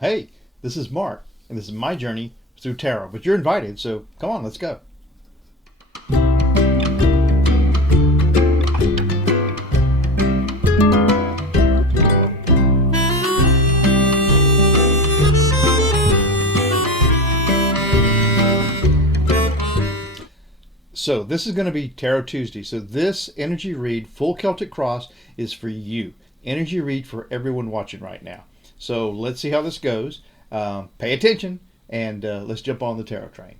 Hey, this is Mark, and this is my journey through tarot. But you're invited, so come on, let's go. So this is going to be Tarot Tuesday. So this energy read, full Celtic Cross, is for you. Energy read for everyone watching right now. So let's see how this goes. Pay attention, and let's jump on the tarot train.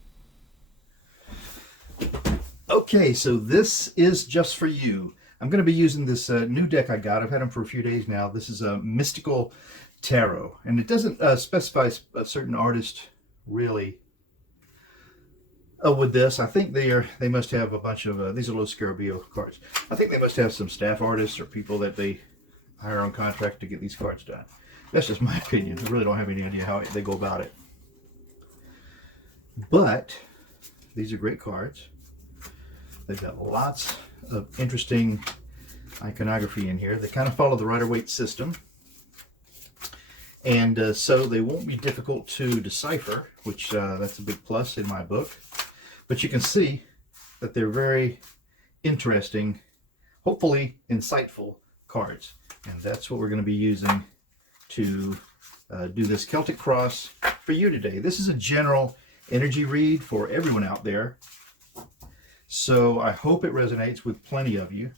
Okay, so this is just for you. I'm going to be using this new deck I got. I've had them for a few days now. This is a Mystical Tarot, and it doesn't specify a certain artist really. With this, I think they must have a bunch of these are Los Scarabeo cards. I think they must have some staff artists or people that they hire on contract to get these cards done. That's just my opinion. I really don't have any idea how they go about it. But these are great cards. They've got lots of interesting iconography in here. They kind of follow the Rider-Waite system. And so they won't be difficult to decipher, which that's a big plus in my book. But you can see that they're very interesting, hopefully insightful cards. And that's what we're going to be using to do this Celtic Cross for you today. This is a general energy read for everyone out there. So I hope it resonates with plenty of you.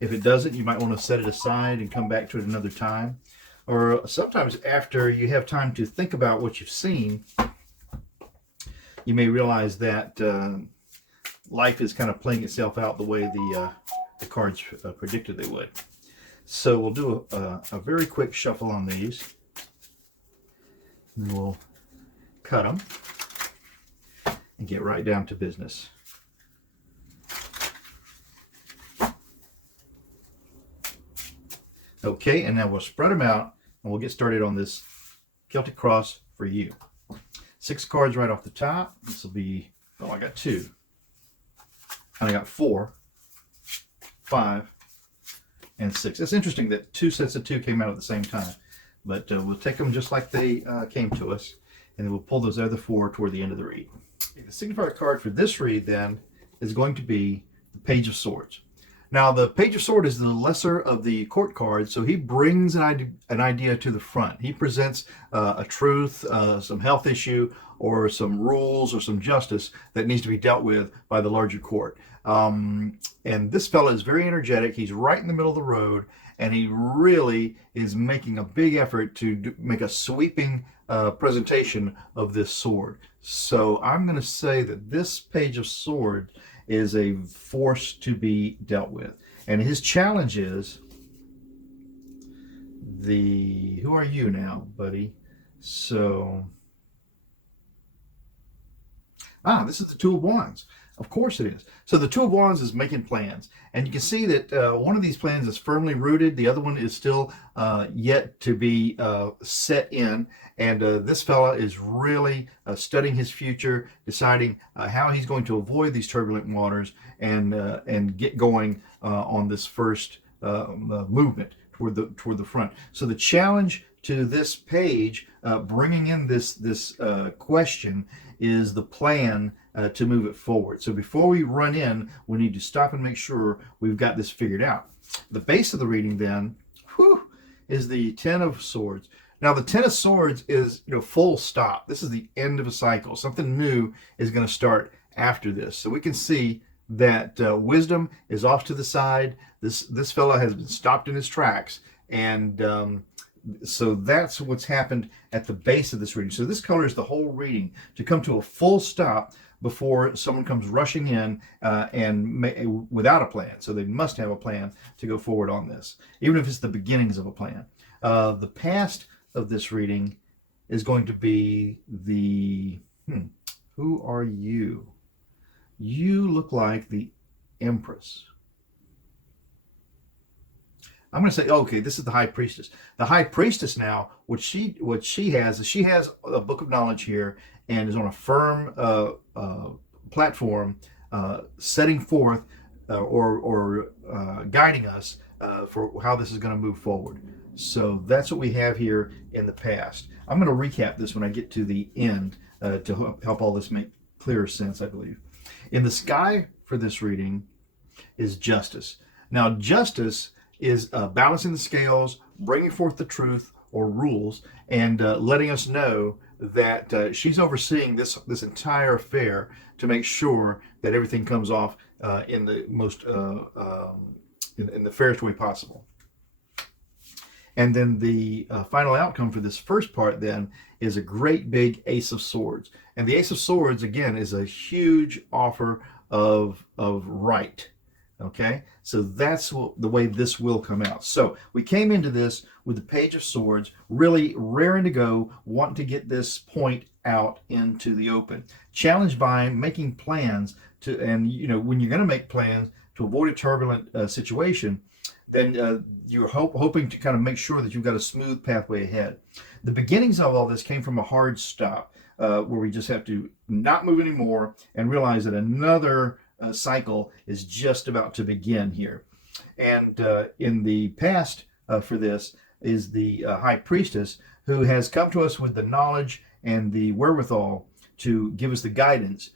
If it doesn't, you might want to set it aside and come back to it another time. Or sometimes after you have time to think about what you've seen, you may realize that life is kind of playing itself out the way the cards predicted they would. So we'll do a very quick shuffle on these. And we'll cut them and get right down to business. Okay, and now we'll spread them out and we'll get started on this Celtic Cross for you. 6 cards right off the top. This will be, oh, I got 2. And I got 4, 5, and 6. It's interesting that 2 sets of 2 came out at the same time. But we'll take them just like they came to us. And then we'll pull those other 4 toward the end of the read. The signifier card for this read then is going to be the Page of Swords. Now, the Page of Swords is the lesser of the court cards, so he brings an idea to the front. He presents a truth, some health issue, or some rules, or some justice that needs to be dealt with by the larger court. And this fella is very energetic. He's right in the middle of the road, and he really is making a big effort to make a sweeping presentation of this sword. So I'm going to say that this Page of Swords is a force to be dealt with. And his challenge is who are you now, buddy? So, this is the Two of Wands. Of course it is. So the Two of Wands is making plans. And you can see that one of these plans is firmly rooted. The other one is still yet to be set in. And this fella is really studying his future, deciding how he's going to avoid these turbulent waters and get going on this first movement toward the front. So the challenge to this page, bringing in this question, is the plan to move it forward. So before we run in, we need to stop and make sure we've got this figured out. The base of the reading then, is the Ten of Swords. Now the Ten of Swords is, full stop. This is the end of a cycle. Something new is going to start after this. So we can see that wisdom is off to the side. This fellow has been stopped in his tracks, and so that's what's happened at the base of this reading. So this colors the whole reading to come to a full stop before someone comes rushing in without a plan. So they must have a plan to go forward on this, even if it's the beginnings of a plan. The past of this reading is going to be the, who are you? You look like the Empress. I'm going to say, okay, this is the High Priestess. The High Priestess now, what she has is she has a book of knowledge here and is on a firm platform, setting forth or guiding us for how this is going to move forward. So that's what we have here in the past. I'm going to recap this when I get to the end to help all this make clearer sense, I believe. In the sky for this reading is justice. Now, justice is balancing the scales, bringing forth the truth or rules, and letting us know that she's overseeing this entire affair to make sure that everything comes off in the most in the fairest way possible. And then the final outcome for this first part then is a great big Ace of Swords. And the Ace of Swords, again, is a huge offer of right. Okay, so that's the way this will come out. So we came into this with the Page of Swords, really raring to go, wanting to get this point out into the open. Challenged by making plans to, and when you're going to make plans to avoid a turbulent situation, then you're hoping to kind of make sure that you've got a smooth pathway ahead. The beginnings of all this came from a hard stop, where we just have to not move anymore and realize that another cycle is just about to begin here. And in the past for this is the High Priestess, who has come to us with the knowledge and the wherewithal to give us the guidance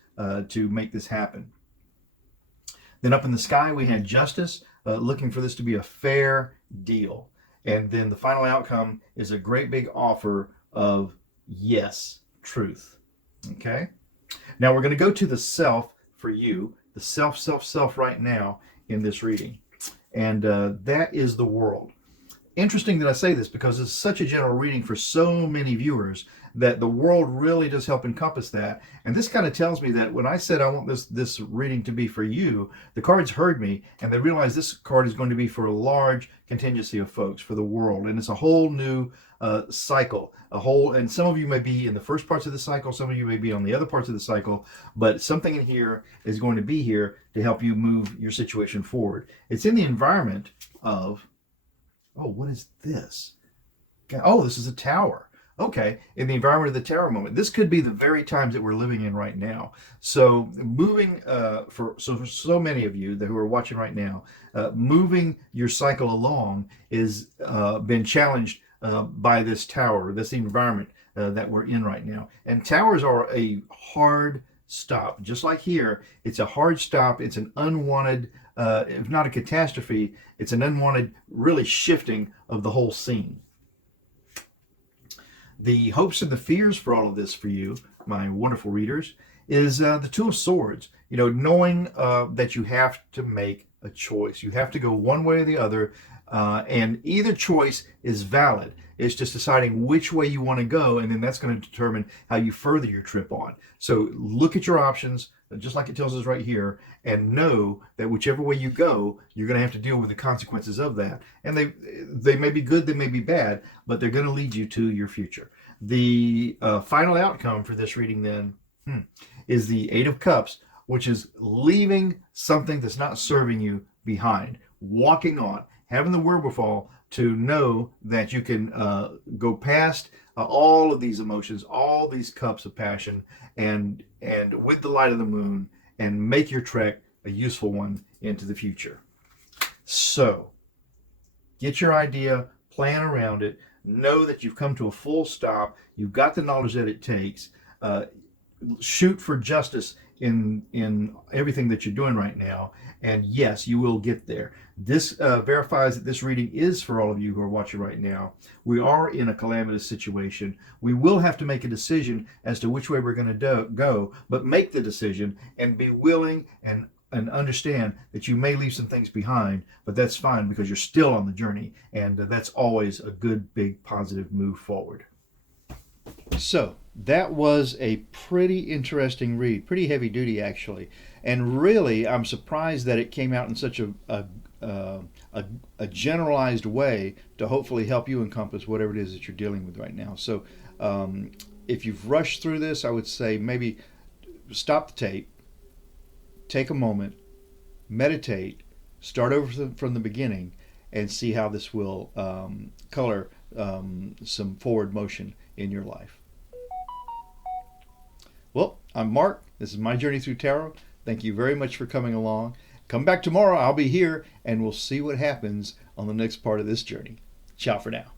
to make this happen. Then up in the sky we had Justice, looking for this to be a fair deal. And then the final outcome is a great big offer of yes, truth. Okay? Now we're going to go to the self for you, the self right now in this reading. And that is the world. Interesting that I say this because it's such a general reading for so many viewers that the world really does help encompass that. And this kind of tells me that when I said I want this reading to be for you, the cards heard me and they realized this card is going to be for a large contingency of folks, for the world. And it's a whole new cycle, and some of you may be in the first parts of the cycle, some of you may be on the other parts of the cycle, but something in here is going to be here to help you move your situation forward. It's in the environment of, oh, what is this? Oh, this is a tower. Okay, in the environment of the tower moment. This could be the very times that we're living in right now. So moving, for so many of you who are watching right now, moving your cycle along is been challenged by this tower, this environment that we're in right now. And towers are a hard stop. Just like here, it's a hard stop. It's an unwanted, if not a catastrophe, it's an unwanted, really shifting of the whole scene. The hopes and the fears for all of this for you, my wonderful readers, is the Two of Swords. Knowing that you have to make a choice. You have to go one way or the other, and either choice is valid. It's just deciding which way you want to go, and then that's going to determine how you further your trip on. So look at your options, just like it tells us right here, and know that whichever way you go, you're going to have to deal with the consequences of that. And they may be good, they may be bad, but they're going to lead you to your future. The final outcome for this reading then is the Eight of Cups, which is leaving something that's not serving you behind, walking on, having the wherewithal to know that you can go past all of these emotions, all these cups of passion, and with the light of the moon, and make your trek a useful one into the future. So, get your idea, plan around it, know that you've come to a full stop, you've got the knowledge that it takes, shoot for justice in everything that you're doing right now, and yes, you will get there. This verifies that this reading is for all of you who are watching right now. We are in a calamitous situation. We will have to make a decision as to which way we're going to go, but make the decision and be willing and understand that you may leave some things behind, but that's fine because you're still on the journey, and that's always a good, big, positive move forward. So that was a pretty interesting read, pretty heavy duty actually, and really I'm surprised that it came out in such a generalized way to hopefully help you encompass whatever it is that you're dealing with right now. So if you've rushed through this, I would say maybe stop the tape, take a moment, meditate, start over from the beginning, and see how this will color some forward motion in your life. Well, I'm Mark. This is My Journey Through Tarot. Thank you very much for coming along. Come back tomorrow. I'll be here, and we'll see what happens on the next part of this journey. Ciao for now.